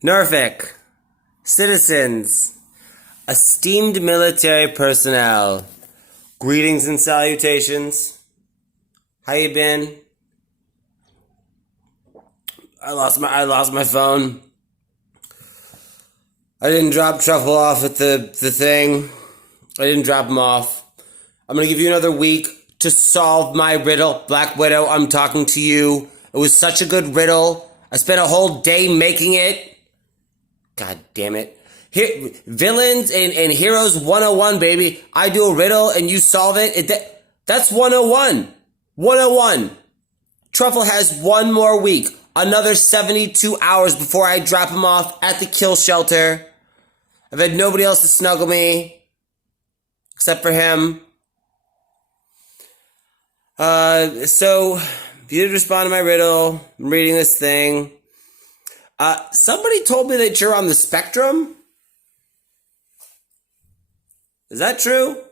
Norfolk, citizens, esteemed military personnel, greetings and salutations. How you been? I lost my phone. I didn't drop Truffle off at the thing. I didn't drop him off. I'm gonna give you another week to solve my riddle. Black Widow, I'm talking to you. It was such a good riddle. I spent a whole day making it. God damn it. Here, villains and heroes 101, baby. I do a riddle and you solve it. That's 101. 101. Truffle has one more week. Another 72 hours before I drop him off at the kill shelter. I've had nobody else to snuggle me. Except for him. So, if you did respond to my riddle, I'm reading this thing. Somebody told me that you're on the spectrum. Is that true?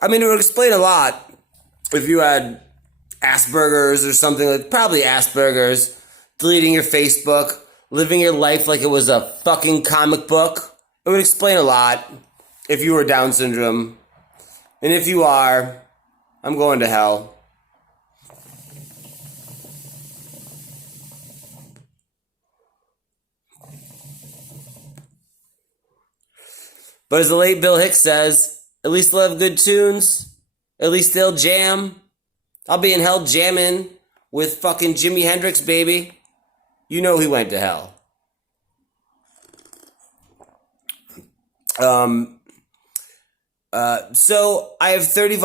I mean, it would explain a lot if you had Asperger's or something like, probably Asperger's, deleting your Facebook, living your life like it was a fucking comic book. It would explain a lot if you were Down syndrome. And if you are, I'm going to hell. But as the late Bill Hicks says, at least they'll have good tunes. At least they'll jam. I'll be in hell jamming with fucking Jimi Hendrix, baby. You know he went to hell. So I have 35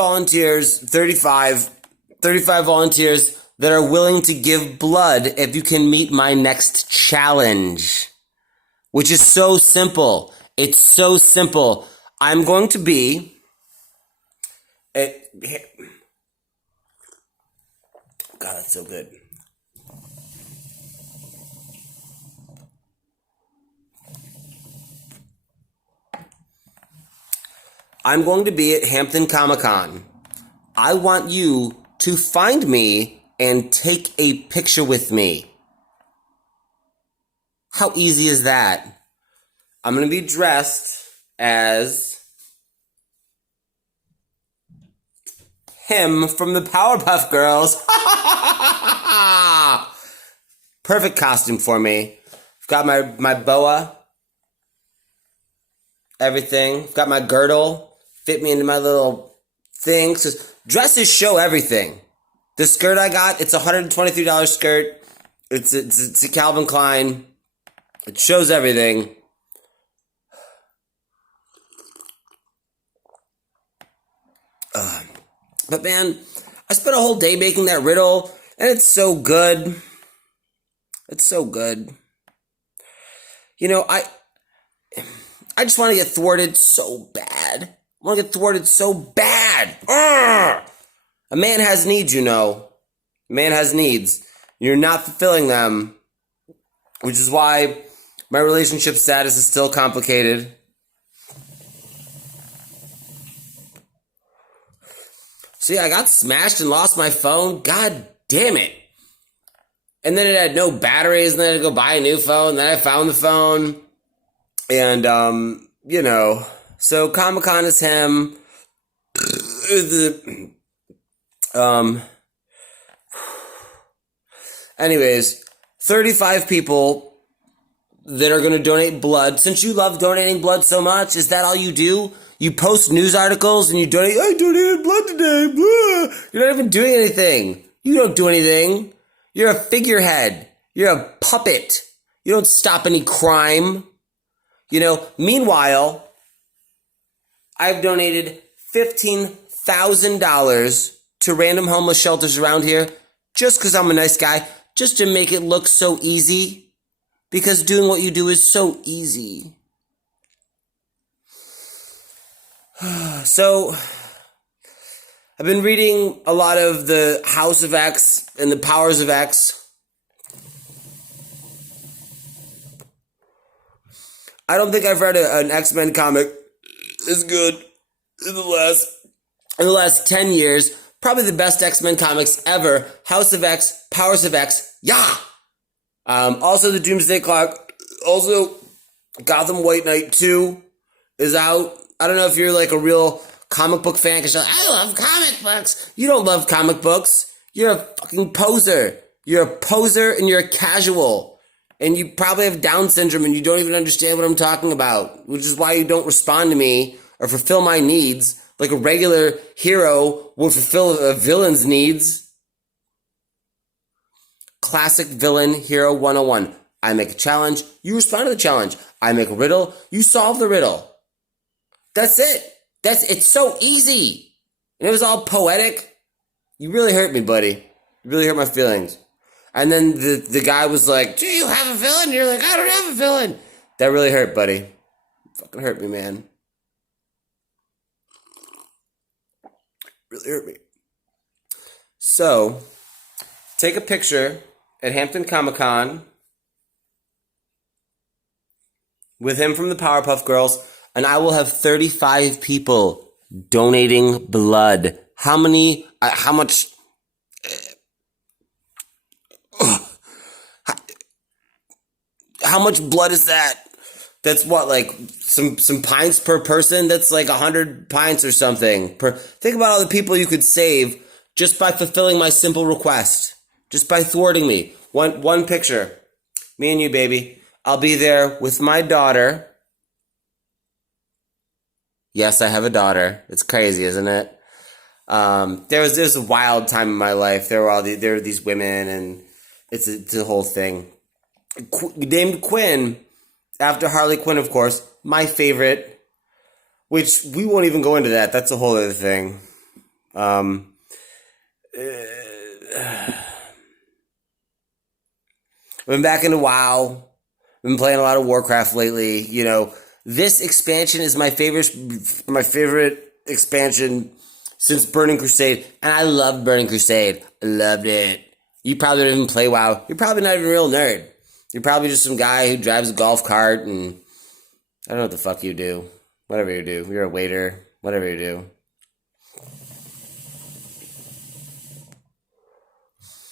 volunteers that are willing to give blood if you can meet my next challenge, which is so simple. It's so simple. I'm going to be God, that's so good. I'm going to be at Hampton Comic-Con. I want you to find me and take a picture with me. How easy is that? I'm going to be dressed as him from the Powerpuff Girls. Perfect costume for me. I've got my boa. Everything. I've got my girdle. Fit me into my little thing. So dresses show everything. The skirt I got, it's a $123 skirt. It's a Calvin Klein. It shows everything. But man, I spent a whole day making that riddle, and it's so good. It's so good. You know, I just want to get thwarted so bad. I want to get thwarted so bad. Urgh! A man has needs, you know. A man has needs. You're not fulfilling them, which is why my relationship status is still complicated. See, I got smashed and lost my phone. God damn it. And then it had no batteries, and then I had to go buy a new phone. And then I found the phone. And, you know, so Comic-Con is him. Anyways, 35 people that are going to donate blood. Since you love donating blood so much, is that all you do? You post news articles and you donate, I donated blood today. Blah. You're not even doing anything. You don't do anything. You're a figurehead. You're a puppet. You don't stop any crime. You know, meanwhile, I've donated $15,000 to random homeless shelters around here just because I'm a nice guy, just to make it look so easy. Because doing what you do is so easy. So, I've been reading a lot of the House of X and the Powers of X. I don't think I've read an X-Men comic as good in the last 10 years, probably the best X-Men comics ever. House of X, Powers of X, yeah! Also, the Doomsday Clock. Also, Gotham White Knight 2 is out. I don't know if you're like a real comic book fan because you're like, I love comic books. You don't love comic books. You're a fucking poser. You're a poser and you're a casual. And you probably have Down syndrome and you don't even understand what I'm talking about, which is why you don't respond to me or fulfill my needs like a regular hero would fulfill a villain's needs. Classic villain hero 101. I make a challenge, you respond to the challenge. I make a riddle, you solve the riddle. That's it. It's so easy. And it was all poetic. You really hurt me, buddy. You really hurt my feelings. And then the guy was like, do you have a villain? You're like, I don't have a villain. That really hurt, buddy. It fucking hurt me, man. Really hurt me. So, take a picture at Hampton Comic Con with him from the Powerpuff Girls, and I will have 35 people donating blood. How much blood is that? That's what, like some pints per person? That's like 100 pints or something. Think about all the people you could save just by fulfilling my simple request. Just by thwarting me. One picture. Me and you, baby. I'll be there with my daughter. Yes, I have a daughter. It's crazy, isn't it? There's a wild time in my life. There were these women, and it's a whole thing. Named Quinn, after Harley Quinn, of course, my favorite. Which we won't even go into that. That's a whole other thing. I've been back into WoW. I've been playing a lot of Warcraft lately. You know, this expansion is my favorite expansion since Burning Crusade, and I loved Burning Crusade. I loved it. You probably don't even play WoW. You're probably not even a real nerd. You're probably just some guy who drives a golf cart, and I don't know what the fuck you do. Whatever you do. You're a waiter. Whatever you do.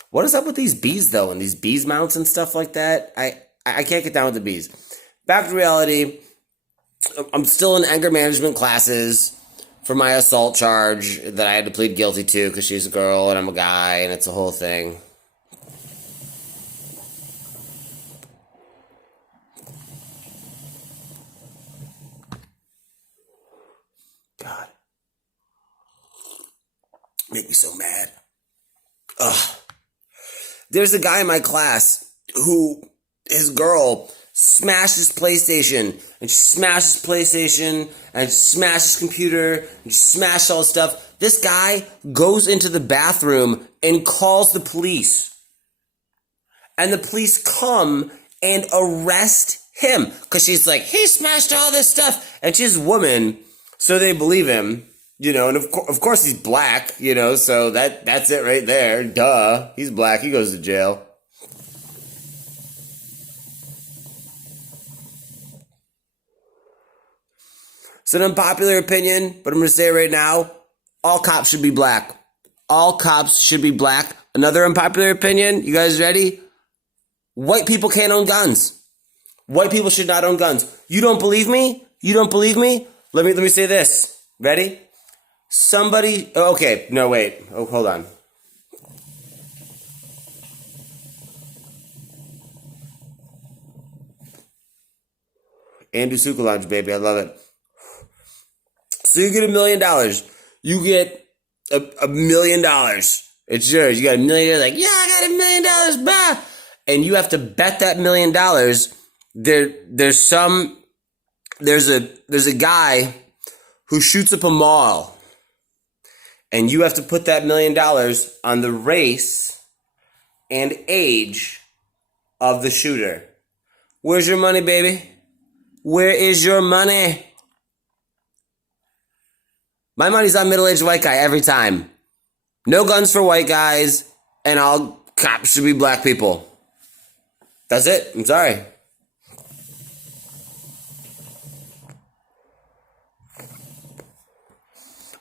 What is up with these bees, though, and these bees mounts and stuff like that? I can't get down with the bees. Back to reality. I'm still in anger management classes for my assault charge that I had to plead guilty to because she's a girl and I'm a guy, and it's a whole thing. God. Make me so mad. Ugh. There's a guy in my class who, his girl smashed his PlayStation, and she smashed his PlayStation, and she smashed his computer, and she smashed all his stuff. This guy goes into the bathroom and calls the police. And the police come and arrest him, because she's like, he smashed all this stuff. And she's a woman, so they believe him, you know, and of course he's black, you know, so that's it right there. Duh. He's black. He goes to jail. It's an unpopular opinion, but I'm going to say it right now. All cops should be black. All cops should be black. Another unpopular opinion. You guys ready? White people can't own guns. White people should not own guns. You don't believe me? You don't believe me? Let me say this. Ready? Somebody... Okay, no, wait. Oh, hold on. Andu Suka Lounge, baby. I love it. So you get $1 million. You get $1 million. It's yours. You got $1 million. Like, yeah, I got $1 million. Bah! And you have to bet that $1 million. There's a guy who shoots up a mall. And you have to put that $1 million on the race and age of the shooter. Where's your money, baby? Where is your money? My money's on middle-aged white guy every time. No guns for white guys, and all cops should be black people. That's it. I'm sorry.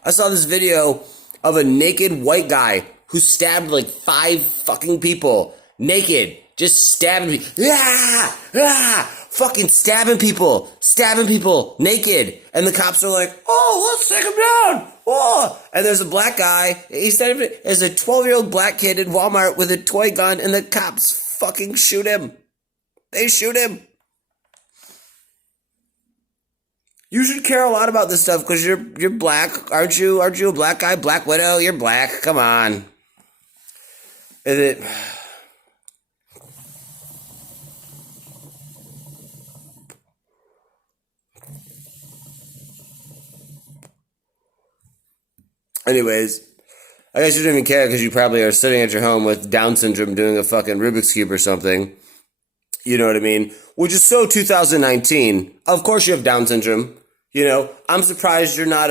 I saw this video of a naked white guy who stabbed like 5 fucking people. Naked. Just stabbing people. Ah! Ah! Fucking stabbing people. Stabbing people. Naked. And the cops are like, oh, let's take him down. Oh! And there's a black guy. There's a 12-year-old black kid in Walmart with a toy gun, and the cops fucking shoot him. They shoot him. You should care a lot about this stuff because you're black, aren't you? Aren't you a black guy? Black widow? You're black. Come on. Is it? Anyways, I guess you didn't even care because you probably are sitting at your home with Down syndrome doing a fucking Rubik's Cube or something. You know what I mean? Which is so 2019. Of course you have Down syndrome. You know, I'm surprised you're not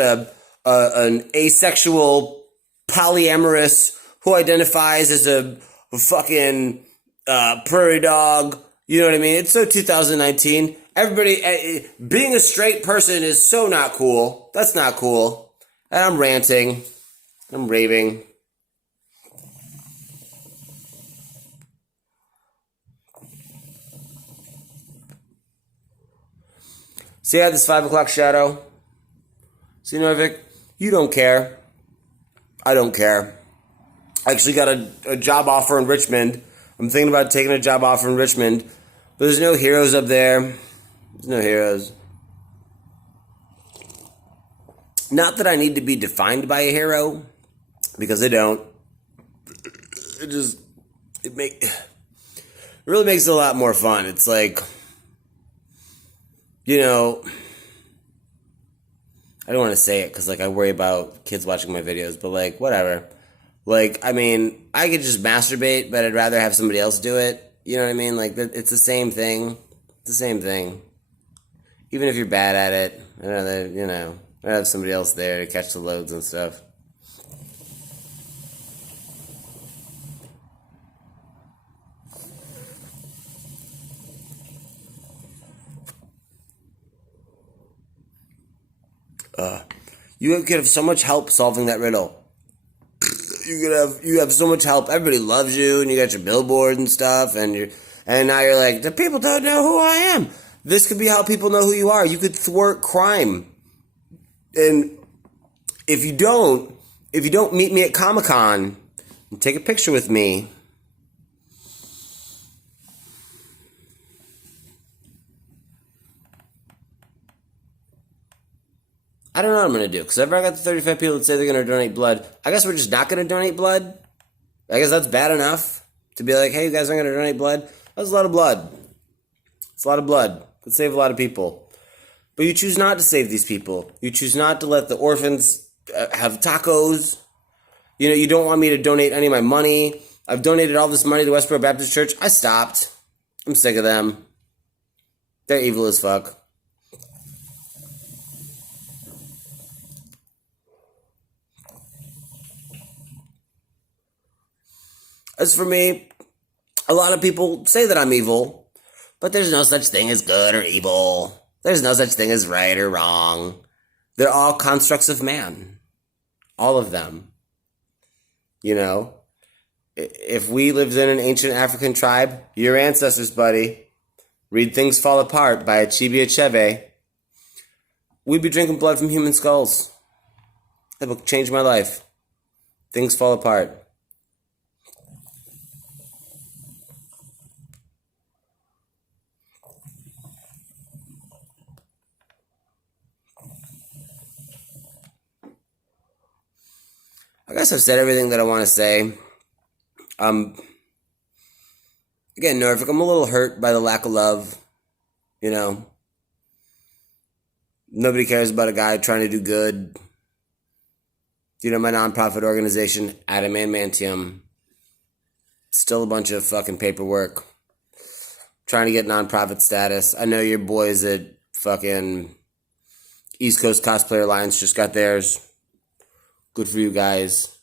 an asexual, polyamorous who identifies as a fucking prairie dog. You know what I mean? It's so 2019. Everybody, being a straight person is so not cool. That's not cool. And I'm ranting. I'm raving. See, I had this 5 o'clock shadow. See, Norfolk, you don't care. I don't care. I actually got a job offer in Richmond. I'm thinking about taking a job offer in Richmond. But there's no heroes up there. There's no heroes. Not that I need to be defined by a hero, because I don't. It really makes it a lot more fun. It's like, you know, I don't want to say it because, like, I worry about kids watching my videos, but, like, whatever. Like, I mean, I could just masturbate, but I'd rather have somebody else do it. You know what I mean? Like, it's the same thing. It's the same thing. Even if you're bad at it, I'd rather, you know, I'd have somebody else there to catch the loads and stuff. You could have so much help solving that riddle. You have so much help. Everybody loves you, and you got your billboard and stuff, and now you're like, the people don't know who I am. This could be how people know who you are. You could thwart crime. And if you don't meet me at Comic-Con and take a picture with me, I don't know what I'm going to do. Because I've already got the 35 people that say they're going to donate blood. I guess we're just not going to donate blood. I guess that's bad enough to be like, hey, you guys aren't going to donate blood. That's a lot of blood. It's a lot of blood. Could save a lot of people. But you choose not to save these people. You choose not to let the orphans have tacos. You know, you don't want me to donate any of my money. I've donated all this money to Westboro Baptist Church. I stopped. I'm sick of them. They're evil as fuck. As for me, a lot of people say that I'm evil, but there's no such thing as good or evil. There's no such thing as right or wrong. They're all constructs of man. All of them. You know? If we lived in an ancient African tribe, your ancestors, buddy, read Things Fall Apart by Achebe Achebe, we'd be drinking blood from human skulls. That book changed my life. Things Fall Apart. I guess I've said everything that I want to say. Again, Norfolk, I'm a little hurt by the lack of love. You know, nobody cares about a guy trying to do good. You know, my nonprofit organization, Adamantium, still a bunch of fucking paperwork. Trying to get nonprofit status. I know your boys at fucking East Coast Cosplay Alliance just got theirs. Good for you guys.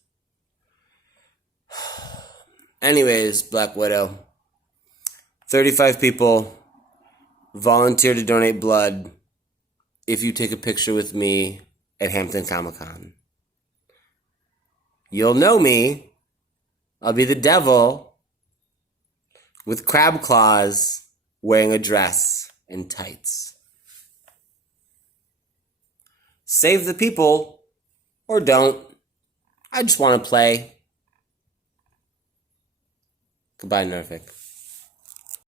Anyways, Black Widow. 35 people volunteer to donate blood if you take a picture with me at Hampton Comic-Con. You'll know me. I'll be the devil with crab claws, wearing a dress and tights. Save the people, or don't. I just want to play. Goodbye, Norfolk.